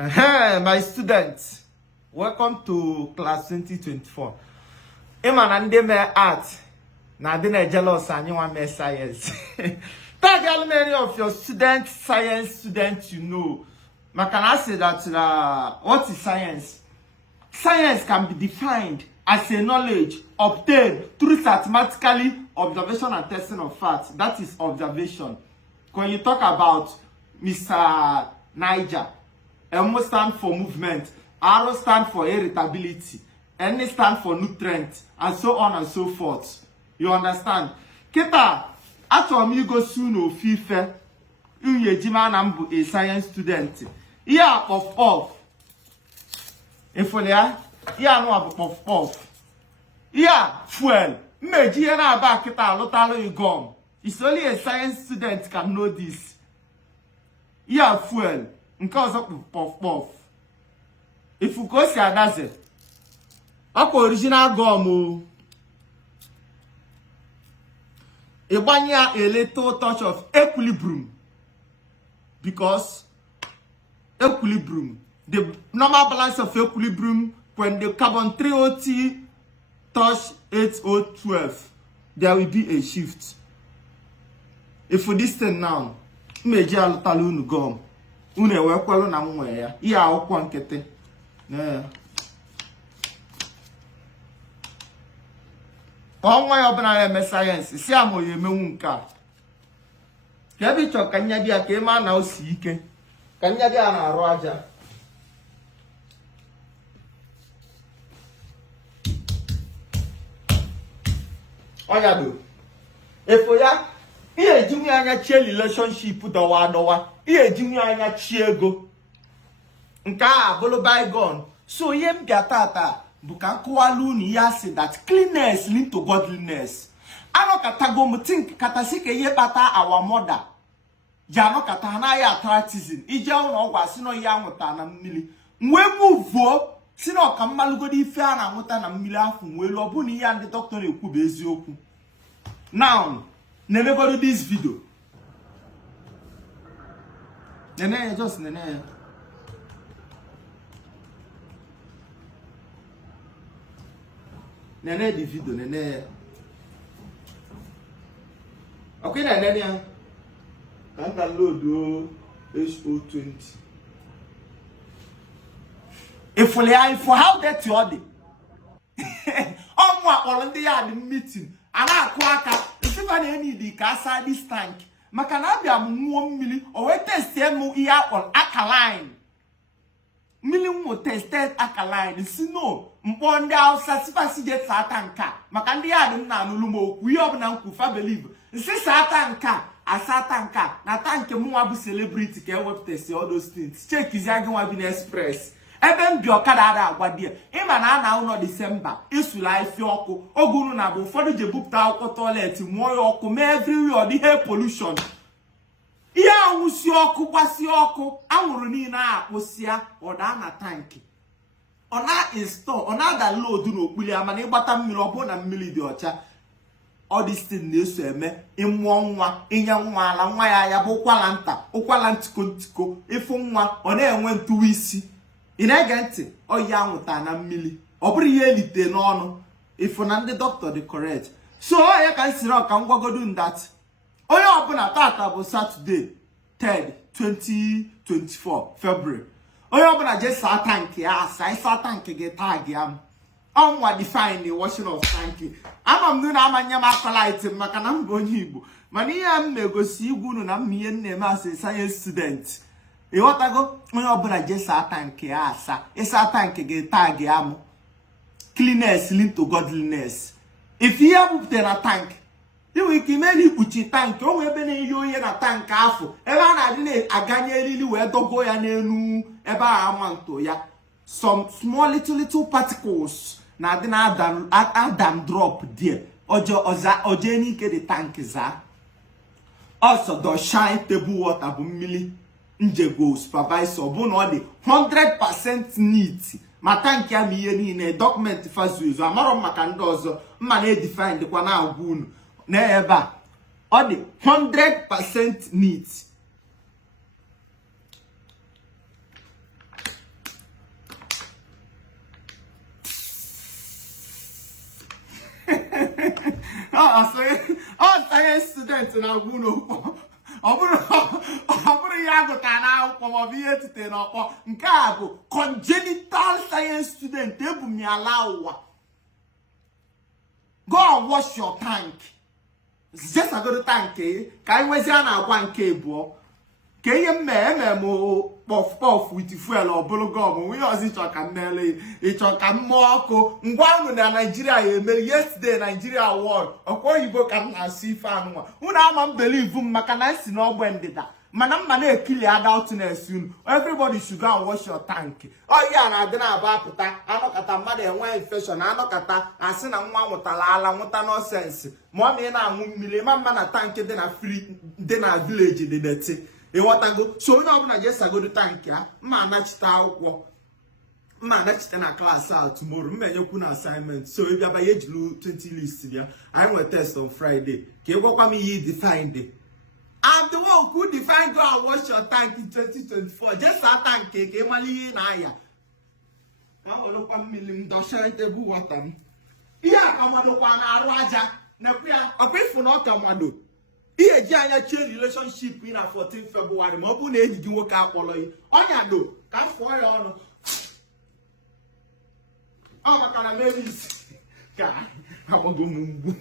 My students, welcome to class 2024. Eman and me art. Now they jealous and you want me science. Tell how many of your students, science students, you know. Can I say that what is science? Science can be defined as a knowledge obtained through mathematically observation and testing of facts. That is observation. When you talk about Mr. Niger, M stand for movement, R stand for irritability, N stand for nutrient, and so on and so forth. You understand? Kita, after me go soon o fife, Jima Nambu a science student. Yeah, of. If you yeah, no of. Yeah, fuel. Meji na ba kita lotalo you gum. It's only a science student can know this. Yeah, fuel. Because of puff. If you go see another, original gum. A little touch of equilibrium. Because equilibrium, the normal balance of equilibrium, when the carbon 3OT touch 8O12, there will be a shift. If for this thing now, meji alutalu gum. Une wekwelu na nwe ya. Iya akwụkwọ nkịtị. Onwa ya ọbụla na-eme sayensị si ama ya emenwu nke a. Ka ebe ịchọ ka nya dị ya ka ịma na o si ike. Ka nya dị ya na-arụ aja. Oya do. Efo ya ihe ejinwe anya chie relationship dọwa. Ihe ejinwe anya chie ego. Nke a bụrụ bygone. So ihe mbịa tata bụ ka nkọwalu unu ya si that cleanness lead to godliness. Ano katago m think katasi ka ihe kpata our mother. Jano kata na ya attratism. Ije ụlọ ọgwụ asị na ya nwụta na mmiri. Mwe muvuo si na ọka mmalụgodi ife a na-anwụta na mmiri afọ nwelu ọ bụ na ihe ndị dọkịta na-ekwu bụ eziokwu. Now, nenegoro this video. Nene, just nene. Nene the video, nene. Okay, nene ya. Can download HO20. If for how that you are the. On the yard meeting. Ana akwaka ififa na eni di ka asa this tank maka na abia muo mmili o we test emu iya on alkaline mmili mu tested alkaline si no mpo ndi Hausa sifasi je sa tanka maka ndi ya dị na anulu mo okwu ihe obuna nkufa believe nsi sa tanka asa tanka na tank mu wa bu celebrity ka e web test all those things check izi agi wa bi na express ebe mbi okada ada agwadie ima na ana uno December isula ifi oku ogunu na bụ ụfọdụ je bupta akwụkwọ toilet muo ya ọkụ me everywhere the air pollution ihe anwụsi ọkụ gbasi ọkụ anwụrụ niile akpụsịa ọda na tanki ọ na install ọ na download n'okpuli ama na ịgbata mmiri ọ bụ na mmiri dị ọcha all this thing na-eso eme ịmụọ nwa inye nwa ala nwa ya bụ ụkwala nta ụkwala ntiko ịfụ nwa ọ na-enwe ntụwa isi ị na-ege ntị ọya anwụta na mmiri ọ bụrụ ihe elite n'ọnụ ifo na ndị doctor dị correct so ya ka nsiri ọka ngwagodu ndat onye ọbụla tata bụ Saturday 3rd 2024 February onye ọbụla je saa tank ya asa isa tank gị tag ya ọnwa define the washing of tank ama m na amanye m akọlight maka na mbụ onye Igbo mana ihe m na-egosi igwu unu na m ihe na-eme asị science student ịghọtago onye ọbụla je saa tank ya asa ịsa tank gị tag ya mụ cleanness lead to godliness. If you have na tank, you will keep many puchi tank. You will be you na tank afo. Eba na dine aganye lili we dogo ya nenu. Eba amanto ya. Some small little particles na dina adam drop there. Oje ni ke the tank za. Also do shine table water bu mili nje go supervisor bu no de 100% neat. Ma tank ya mi ihe niile document fazuzo amaro maka ndị ọzọ mma na define kwa na agwu unu na ebe a ọ dị 100% neat ọ science student na-agwụ n'okpọ ọ bụrụ ya agụta na akwụkwọ maọbụ ihe etite n'ọkpọ nke a bụ congenital science student ebu m ya ala ụwa. Go and wash your tank. Just a good tank ka anyị nwezi a na-agwa nke abụọ ka ihe mmemme puff with fuel ọ bụrụ gọm onye ọzọ ịchọ ka mmele ịchọ ka mmụọ ọkụ ngwa unu na Nigeria ya emere yesterday Nigeria award ọkwa oyibo ka m na-asụ ife anụnwa unu ama m believe m maka na si n'ọgbe ndịda mana mma na-ekili adultness unu. Everybody should go and wash your tank. Ọ ya na-adị na-aba apụta anọkata mmadụ enwe infection anọkata asị na nwa nwụtara ala nwụta nonsense ma ọ na ị na-aṅụ mmiri ma mma na tank dị na free dị na village dị neti ịghọtago. So onye ọbụla ga-esagodo tankị a mma anachite akwụkwọ mma anachite na klaasị a tomorrow mma enyekwu na assignment. So ị bịaba ya ejilu 20 list bịa anyị nwere test on Friday ka ị gwakwa m ihe defined. I'm the one who define go and wash your tank in 2024. Just a tank ka ị mara ihe na aya ma olokwa mmiri m dọshere tebụl wata m ihe akamadokwa na arụ aja nekwu ya ọkwa ifu na ọka mmadụ ihe ji anya chie relationship na 14 February ma ọ bụ na enyi gị nwoke akpọrọ ya ọnya do ka m fụọ ya ọnụ ọ maka na meris ka agbago m mgbu